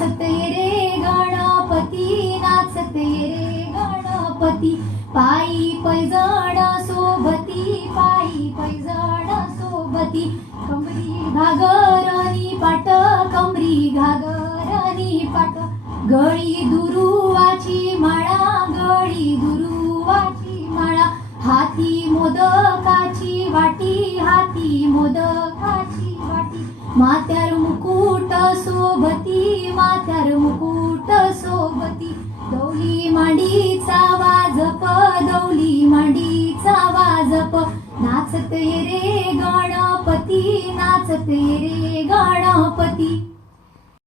नाचत ये रे गणपती, नाचत ये रे गणपती. पायी पैजण सोबती, पायी पैजण सोबती. कमरी घागरनी पाट, कमरी घागरनी पाट. गळी दुरुवाची माळा, गळी दुरुवाची माळा. हाती मोदकाची वाटी, हाती मोदकाची वाटी. माथ्यार मुकुट सोबती, माथ्यार मुकुट सोबती. दौली मांडीचा वाजप, दौली मांडीचा वाजप. नाचत ये रे गणपती, नाचत ये रे गणपती.